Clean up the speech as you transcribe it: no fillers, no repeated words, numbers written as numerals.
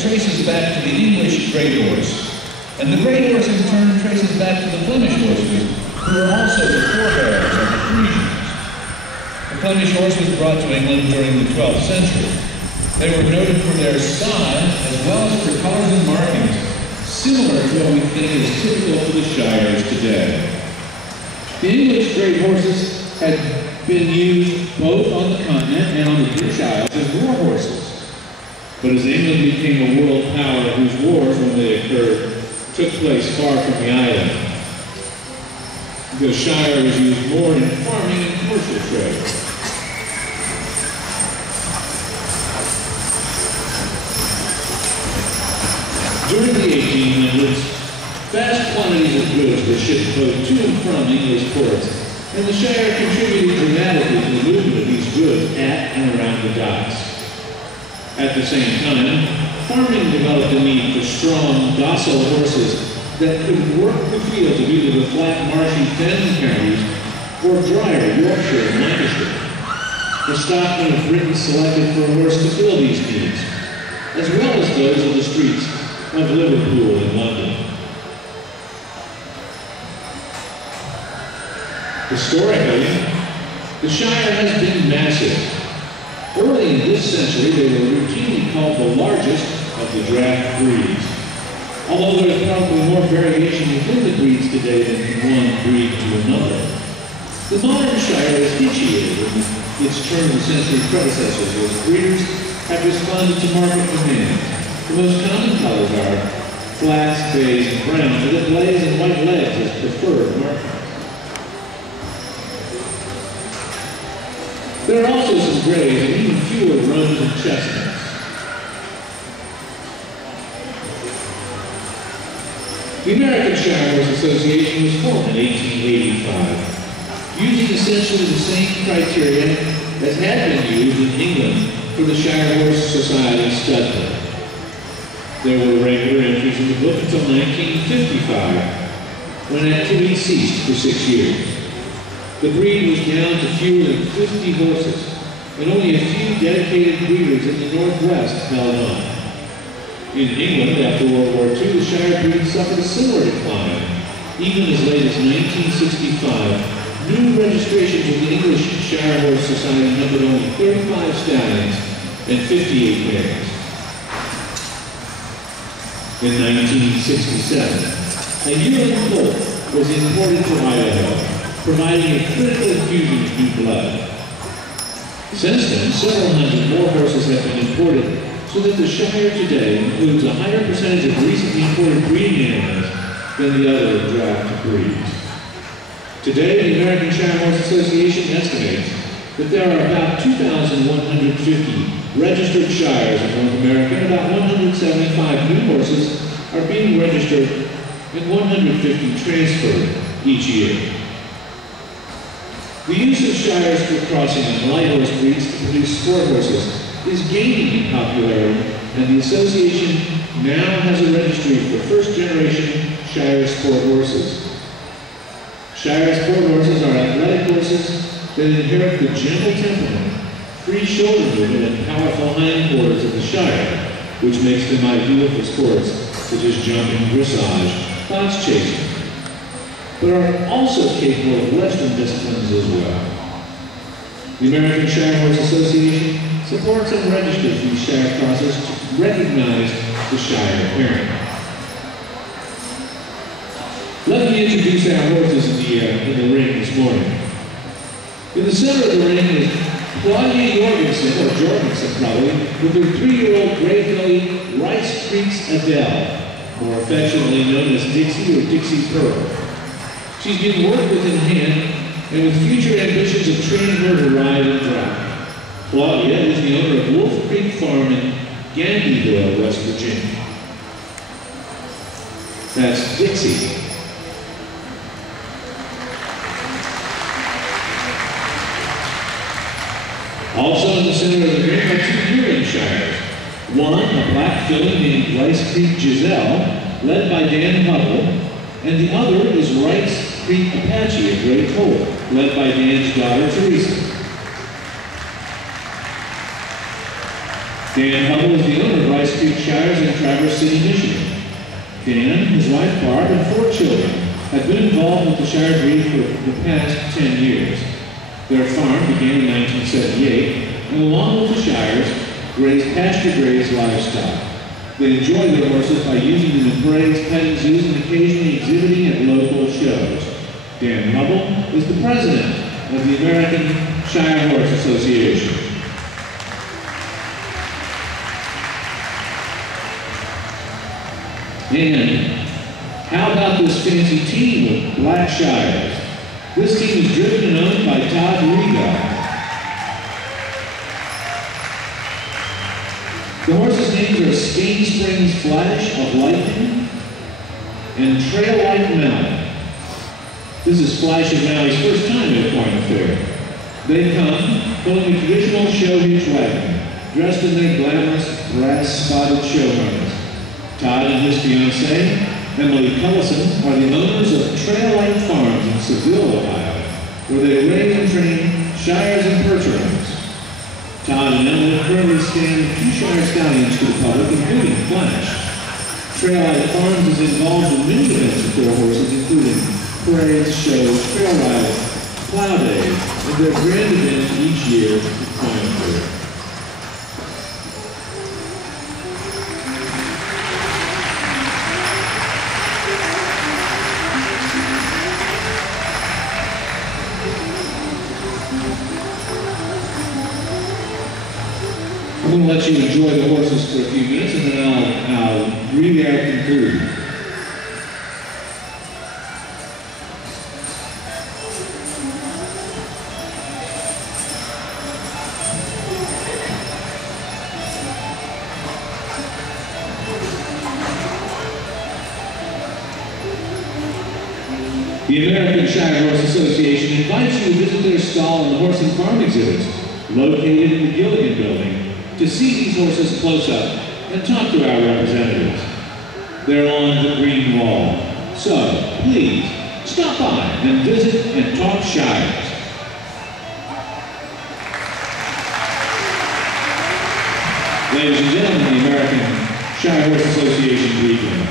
traces back to the English Grey Horse, and the Grey Horse in turn traces back to the Flemish horses, who were also the forebears of the Frisians. The Flemish horse was brought to England during the 12th century. They were noted for their size as well as for colors and markings, similar to what we think is typical for the Shires today. The English Grey Horses had been used both on the continent and on the British Isles as war horses. But as England became a world power whose wars, when they occurred, took place far from the island, the Shire was used more in farming and commercial trade. During the 1800s, vast quantities of goods were shipped both to and from English ports, and the Shire contributed dramatically to the movement of these goods at and around the docks. At the same time, farming developed a need for strong, docile horses that could work the fields of either the flat, marshy fen counties or drier Yorkshire and Lancashire. The stockmen of Britain selected for a horse to fill these needs, as well as those of the streets of Liverpool and London. Historically, the Shire has been massive. Early in this century, they were routinely called the largest of the draft breeds. Although there is probably more variation within the breeds today than from one breed to another. The modern Shire is vitiated in its turn-of-the-century predecessors as breeders have responded to market demand. The most common colors are flats, bays, and browns, with blaze and white legs as preferred markings. There are also some grays and even fewer runs and chestnuts. The American Shire Horse Association was formed in 1885, using essentially the same criteria as had been used in England for the Shire Horse Society stud book. There were regular entries in the book until 1955, when activity ceased for 6 years. The breed was down to fewer than 50 horses, and only a few dedicated breeders in the Northwest held on. In England, after World War II, the Shire breed suffered a similar decline. Even as late as 1965, new registrations of the English Shire Horse Society numbered only 35 stallions and 58 mares. In 1967, a yearling colt was imported to Idaho, providing a critical infusion of new blood. Since then, several hundred more horses have been imported, so that the Shire today includes a higher percentage of recently imported breeding animals than the other draft breeds. Today, the American Shire Horse Association estimates that there are about 2,150 registered Shires in North America, and about 175 new horses are being registered and 150 transferred each year. The use of Shires for crossing and light horse breeds to produce sport horses is gaining in popularity, and the association now has a registry for first-generation Shire sport horses. Shire sport horses are athletic horses that inherit the gentle temperament, free shoulder movement, and powerful hindquarters of the Shire, which makes them ideal for sports such as jumping, dressage, fox chasing, but are also capable of Western disciplines as well. The American Shire Horse Association supports and registers these Shire crosses to recognize the Shire parent. Let me introduce our horses in the ring this morning. In the center of the ring is Claudia Jorgensen probably, with her 3-year-old Gray Filly Rice Creek's Adele, more affectionately known as Dixie or Dixie Pearl. She's being worked with in hand, and with future ambitions of training her to ride and drive. Claudia is the owner of Wolf Creek Farm in Gandyville, West Virginia. That's Dixie. Also in the center of the ring are 2 yearling Shires. One, a black filly named Rice Creek Giselle, led by Dan Hubble, and the other is Rice Creek Apache, a gray colt, led by Dan's daughter, Teresa. Dan Hubble is the owner of Rice Creek Shires in Traverse City, Michigan. Dan, his wife Barb, and 4 children have been involved with the Shire breed for the past 10 years. Their farm began in 1978, and along with the Shires, raised pasture-grazed livestock. They enjoy their horses by using them in parades, petting zoos, and occasionally exhibiting at local shows. Dan Hubble is the president of the American Shire Horse Association. And how about this fancy team of black Shires? This team is driven and owned by Todd Regal. The horses' names are Skate Springs Flash of Lightning and Trail Light Maui. This is Flash of Maui's first time at Equine Affaire. They come pulling a traditional show hitch wagon, dressed in their glamorous brass-spotted show harness. Todd and his fiancée, Emily Cullison, are the owners of Trail Light Farms in Seville, Ohio, where they raise and train Shires and Percherons. Todd and Emily currently stand 2 Shire stallions to the public, including Flash. Trail Light Farms is involved in many events with their horses, including parades, shows, trail rides, plow days, and their grand event each year at Equine Affaire. I'm going to let you enjoy the horses for a few minutes, and then I'll read our conclusion. The American Shire Horse Association invites you to visit their stall in the Horse and Farm exhibits, located in the Gilligan Building, to see these horses close up and talk to our representatives. They're on the green wall. So, please, stop by and visit and talk Shires. Ladies and gentlemen, the American Shire Horse Association Region.